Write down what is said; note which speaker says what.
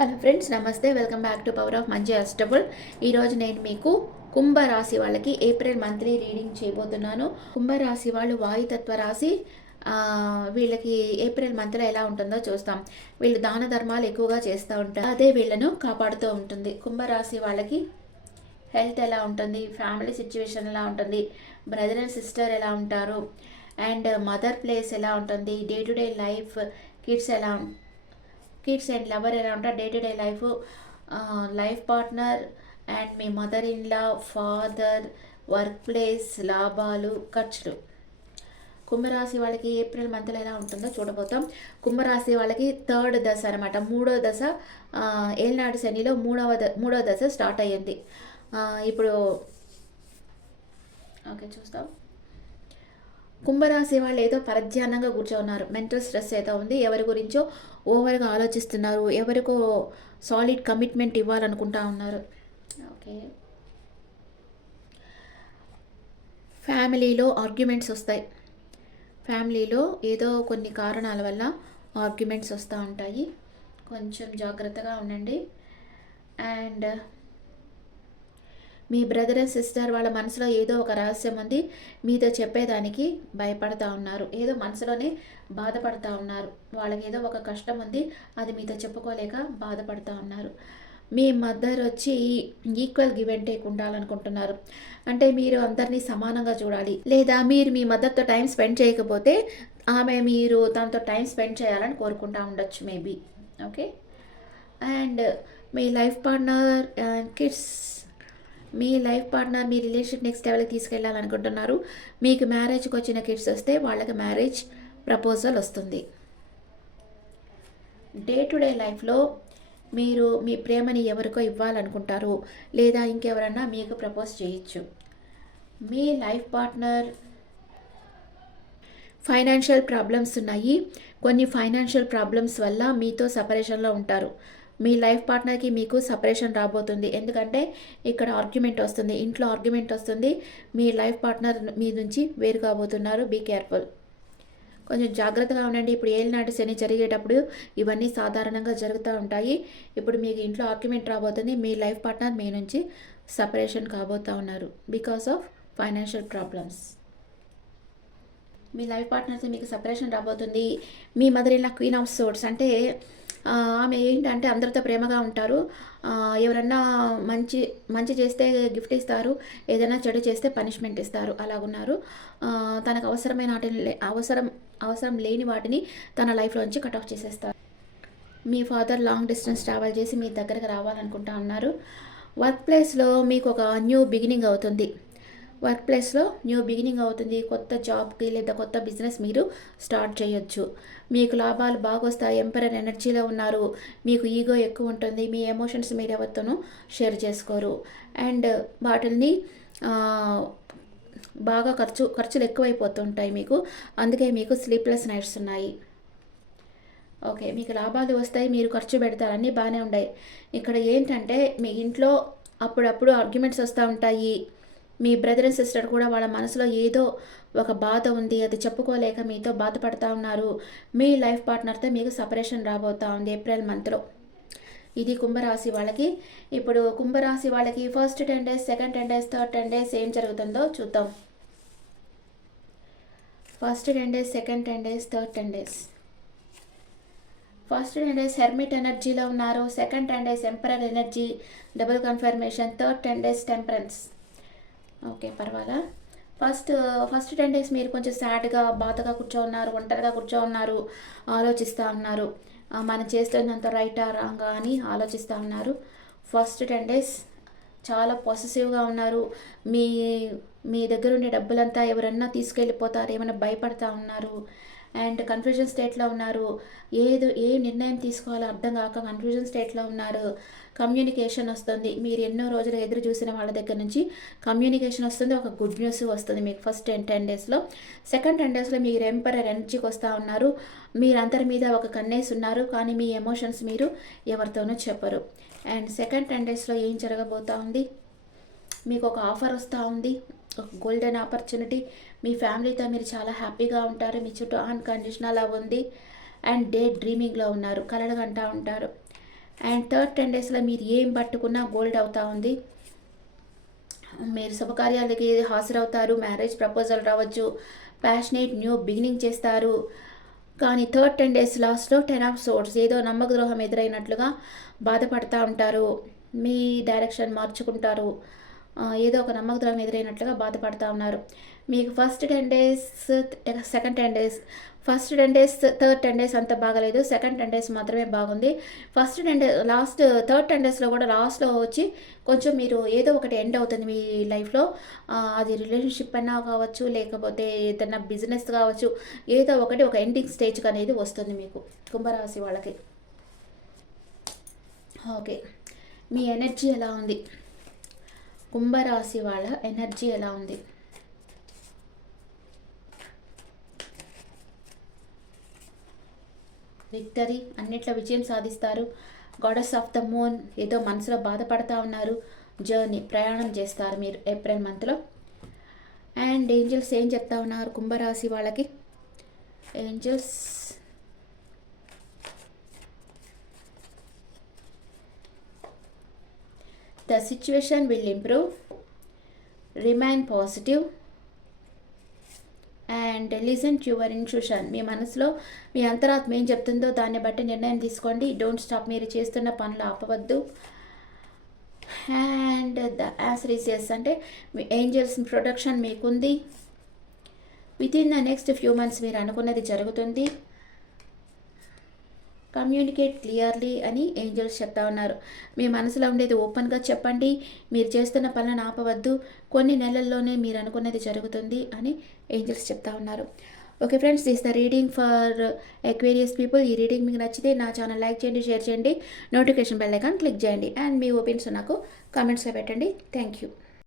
Speaker 1: Hello friends నమస్తే. Welcome back to power of మంచి అస్టబుల్ ఈరోజు నేను మీకు కుంభరాశి వాళ్ళకి ఏప్రిల్ మంత్లీ రీడింగ్ చేయబోతున్నాను. కుంభరాశి వాళ్ళు వాయుతత్వ రాశి వీళ్ళకి ఏప్రిల్ మంత్లో ఎలా ఉంటుందో చూస్తాం. వీళ్ళు దాన ధర్మాలు ఎక్కువగా చేస్తూ ఉంటారు. అదే వీళ్ళను కాపాడుతూ ఉంటుంది. కుంభరాశి వాళ్ళకి హెల్త్ ఎలా ఉంటుంది ఫ్యామిలీ సిచ్యువేషన్ ఎలా ఉంటుంది బ్రదర్ అండ్ సిస్టర్ ఎలా ఉంటారు అండ్ మదర్ ప్లేస్ ఎలా ఉంటుంది day to day life kids ఎలా కిడ్స్ అండ్ లవర్ ఎలా ఉంటారు day to day life life partner and me mother in law father work place లాభాలు ఖర్చులు కుంభరాశి వాళ్ళకి ఏప్రిల్ మంత్లో ఎలా ఉంటుందో చూడబోతాం. కుంభరాశి వాళ్ళకి థర్డ్ దశ అనమాట మూడో దశ ఏలినాడు శనిలో మూడవ ద మూడవ దశ స్టార్ట్ అయ్యింది. ఇప్పుడు ఓకే చూస్తాం. కుంభరాశి వాళ్ళు ఏదో పరధ్యానంగా కూర్చోన్నారు. మెంటల్ స్ట్రెస్ ఏదో ఉంది. ఎవరి గురించో ఓవర్గా ఆలోచిస్తున్నారు. ఎవరికో సాలిడ్ కమిట్మెంట్ ఇవ్వాలనుకుంటా ఉన్నారు. ఓకే. ఫ్యామిలీలో ఆర్గ్యుమెంట్స్ వస్తాయి. ఫ్యామిలీలో ఏదో కొన్ని కారణాల వల్ల ఆర్గ్యుమెంట్స్ వస్తూ ఉంటాయి. కొంచెం జాగ్రత్తగా ఉండండి. అండ్ మీ బ్రదర్ అండ్ సిస్టర్ వాళ్ళ మనసులో ఏదో ఒక రహస్యం ఉంది. మీతో చెప్పేదానికి భయపడతా ఉన్నారు. ఏదో మనసులోనే బాధపడతా ఉన్నారు. వాళ్ళకి ఏదో ఒక కష్టం ఉంది. అది మీతో చెప్పుకోలేక బాధపడతా ఉన్నారు. మీ మదర్ వచ్చి ఈక్వల్ గివ్ అండ్ టేక్ ఉండాలనుకుంటున్నారు. అంటే మీరు అందరినీ సమానంగా చూడాలి. లేదా మీరు మీ మదర్తో టైం స్పెండ్ చేయకపోతే ఆమె మీరు తనతో టైం స్పెండ్ చేయాలని కోరుకుంటా ఉండొచ్చు మేబీ ఓకే? అండ్ మీ లైఫ్ పార్ట్నర్ కిడ్స్. మీ లైఫ్ పార్ట్నర్ మీ రిలేషన్ నెక్స్ట్ లెవెల్కి తీసుకెళ్ళాలనుకుంటున్నారు మీకు మ్యారేజ్కి వచ్చిన కిడ్స్ వస్తే వాళ్ళకి మ్యారేజ్ ప్రపోజల్ వస్తుంది. డే టు డే లైఫ్లో మీరు మీ ప్రేమని ఎవరికో ఇవ్వాలనుకుంటారు. లేదా ఇంకెవరన్నా మీకు ప్రపోజ్ చేయొచ్చు. మీ లైఫ్ పార్ట్నర్ ఫైనాన్షియల్ ప్రాబ్లమ్స్ ఉన్నాయి. కొన్ని ఫైనాన్షియల్ ప్రాబ్లమ్స్ వల్ల మీతో సపరేషన్లో ఉంటారు. మీ లైఫ్ పార్ట్నర్కి మీకు సపరేషన్ రాబోతుంది. ఎందుకంటే ఇక్కడ ఆర్గ్యుమెంట్ వస్తుంది. ఇంట్లో ఆర్గ్యుమెంట్ వస్తుంది. మీ లైఫ్ పార్ట్నర్ మీ నుంచి వేరు కాబోతున్నారు. Be careful. కొంచెం జాగ్రత్తగా ఉండండి. ఇప్పుడు ఏలినాటి శని జరిగేటప్పుడు ఇవన్నీ సాధారణంగా జరుగుతూ ఉంటాయి. ఇప్పుడు మీకు ఇంట్లో ఆర్గ్యుమెంట్ రాబోతుంది. మీ లైఫ్ పార్ట్నర్ మీ నుంచి సపరేషన్ కాబోతూ ఉన్నారు. Because of financial problems. Me life partners మీకు సపరేషన్ రాబోతుంది. మీ మదర్ ఇలా క్వీన్ ఆఫ్ సోర్ట్స్ అంటే ఆమె ఏంటంటే అందరితో ప్రేమగా ఉంటారు. ఎవరన్నా మంచి మంచి చేస్తే గిఫ్ట్ ఇస్తారు. ఏదైనా చెడు చేస్తే పనిష్మెంట్ ఇస్తారు. అలాగున్నారు. తనకు అవసరమైన వాటిని అవసరం అవసరం లేని వాటిని తన లైఫ్లోంచి కట్ ఆఫ్ చేసేస్తారు. మీ ఫాదర్ లాంగ్ డిస్టెన్స్ ట్రావెల్ చేసి మీ దగ్గరకు రావాలనుకుంటా ఉన్నారు వర్క్ ప్లేస్లో మీకు ఒక న్యూ బిగినింగ్ అవుతుంది. వర్క్ ప్లేస్లో న్యూ బిగినింగ్ అవుతుంది. కొత్త జాబ్కి లేదా కొత్త బిజినెస్ మీరు స్టార్ట్ చేయొచ్చు. మీకు లాభాలు బాగా వస్తాయి ఎంపరర్ ఎనర్జీలో ఉన్నారు. మీకు ఈగో ఎక్కువ ఉంటుంది. మీ ఎమోషన్స్ మీరు ఎవరితోనూ షేర్ చేసుకోరు. అండ్ వాటిని బాగా ఖర్చు ఖర్చులు ఎక్కువైపోతుంటాయి మీకు. అందుకే మీకు స్లీప్లెస్ నైట్స్ ఉన్నాయి. ఓకే. మీకు లాభాలు వస్తాయి. మీరు ఖర్చు పెడతారు. అన్నీ బాగానే ఉన్నాయి ఇక్కడ ఏంటంటే మీ ఇంట్లో అప్పుడప్పుడు ఆర్గ్యుమెంట్స్ వస్తూ ఉంటాయి. మీ బ్రదర్ అండ్ సిస్టర్ కూడా వాళ్ళ మనసులో ఏదో ఒక బాధ ఉంది అది చెప్పుకోలేక మీతో బాధపడతా ఉన్నారు. మీ లైఫ్ పార్ట్నర్తో మీకు సపరేషన్ రాబోతా ఉంది ఏప్రిల్ మంత్లో ఇది కుంభరాశి వాళ్ళకి. ఇప్పుడు కుంభరాశి వాళ్ళకి first ten days second ten days third ten days ఏం జరుగుతుందో చూద్దాం. First ten days second ten days third ten days first ten days hermit ఎనర్జీలో ఉన్నారు. Second ten days emperor energy double confirmation third ten days temperance okay పర్వాలా. First first ten days మీరు కొంచెం సాడ్గా బాధగా కూర్చో ఉన్నారు ఒంటరిగా కూర్చో ఉన్నారు ఆలోచిస్తూ ఉన్నారు. మనం చేస్తున్నంత రైటా రాంగా అని ఆలోచిస్తూ ఉన్నారు. ఫస్ట్ టెన్ డేస్ చాలా పాజిటివ్గా ఉన్నారు. మీ మీ దగ్గర ఉండే డబ్బులంతా ఎవరన్నా తీసుకెళ్ళిపోతారు ఏమైనా భయపడతా ఉన్నారు. అండ్ కన్ఫ్యూజన్ స్టేట్లో ఉన్నారు. ఏదో ఏ నిర్ణయం తీసుకోవాలో అర్థం కాక కన్ఫ్యూజన్ స్టేట్లో ఉన్నారు. కమ్యూనికేషన్ వస్తుంది. మీరు ఎన్నో రోజులు ఎదురు చూసిన వాళ్ళ దగ్గర నుంచి కమ్యూనికేషన్ వస్తుంది. ఒక గుడ్ న్యూస్ వస్తుంది మీకు ఫస్ట్ టెన్ టెన్ డేస్లో సెకండ్ టెన్ డేస్లో మీరు ఎంపరర్ ఎనర్జీకి వస్తూ ఉన్నారు. మీరందరి మీద ఒక కన్నేసి ఉన్నారు. కానీ మీ ఎమోషన్స్ మీరు ఎవరితోనూ చెప్పరు. అండ్ సెకండ్ టెన్ డేస్లో ఏం జరగబోతూ ఉంది? మీకు ఒక ఆఫర్ వస్తూ ఉంది. గోల్డెన్ ఆపర్చునిటీ మీ ఫ్యామిలీతో మీరు చాలా హ్యాపీగా ఉంటారు. మీ చుట్టూ అన్కండిషనల్ లవ్ ఉంది. అండ్ డే డ్రీమింగ్లో ఉన్నారు. కలలు ఉంటారు. అండ్ థర్డ్ టెన్ డేస్లో మీరు ఏం పట్టుకున్నా గోల్డ్ అవుతా ఉంది. మీరు శుభకార్యాలకి హాజరవుతారు. మ్యారేజ్ ప్రపోజల్ రావచ్చు. ప్యాషనేట్ న్యూ బిగినింగ్ చేస్తారు. కానీ థర్డ్ టెన్ డేస్ లాస్ట్లో టెన్ ఆఫ్ సోర్స్ ఏదో నమ్మక ద్రోహం ఎదురైనట్లుగా బాధపడతా ఉంటారు. మీ డైరెక్షన్ మార్చుకుంటారు. ఏదో ఒక నమ్మక ఎదురైనట్లుగా బాధపడుతూ ఉన్నారు. మీకు first ten days second ten days first ten days third ten days అంత బాగలేదు. సెకండ్ టెన్ డేస్ మాత్రమే బాగుంది. First ten day last third ten డేస్లో కూడా లాస్ట్లో వచ్చి కొంచెం మీరు ఏదో ఒకటి ఎండ్ అవుతుంది మీ లైఫ్లో అది రిలేషన్షిప్ అయినా కావచ్చు లేకపోతే ఏదైనా బిజినెస్ కావచ్చు ఏదో ఒకటి ఒక ఎండింగ్ స్టేజ్కి అనేది వస్తుంది మీకు కుంభరాశి వాళ్ళకి. ఓకే మీ ఎనర్జీ ఎలా ఉంది? కుంభరాశి వాళ్ళ ఎనర్జీ ఎలా ఉంది? విక్టరీ అన్నిట్లో విజయం సాధిస్తారు. గాడెస్ ఆఫ్ ద మూన్ ఏదో మనసులో బాధపడతా ఉన్నారు. జర్నీ ప్రయాణం చేస్తారు మీరు ఏప్రిల్ మంత్లో. అండ్ ఏంజల్స్ ఏం చెప్తా ఉన్నారు కుంభరాశి వాళ్ళకి? Angels the situation will improve remain positive and listen to your intuition మీ మనసులో మీ అంతరాత్మ ఏం చెప్తుందో దాన్ని బట్టి నిర్ణయం తీసుకోండి. డోంట్ స్టాప్ మీరు చేస్తున్న పనులు ఆపవద్దు. అండ్ ద యాసరీసియస్ అంటే మీ angels production మీకుంది. Within the next few months మీరు అనుకున్నది జరుగుతుంది. కమ్యూనికేట్ క్లియర్లీ అని ఏంజల్స్ చెప్తా ఉన్నారు. మీ మనసులో ఉండేది ఓపెన్గా చెప్పండి. మీరు చేస్తున్న పనులను ఆపవద్దు. కొన్ని నెలల్లోనే మీరు అనుకున్నది జరుగుతుంది అని ఏంజల్స్ చెప్తా ఉన్నారు. Okay friends this the reading for Aquarius people. ఈ రీడింగ్ మీకు నచ్చితే నా ఛానల్ లైక్ చేయండి షేర్ చేయండి. నోటిఫికేషన్ బెల్ ఐకాన్ క్లిక్ చేయండి. అండ్ మీ ఒపీనియన్స్ నాకు కామెంట్స్లో పెట్టండి. Thank you.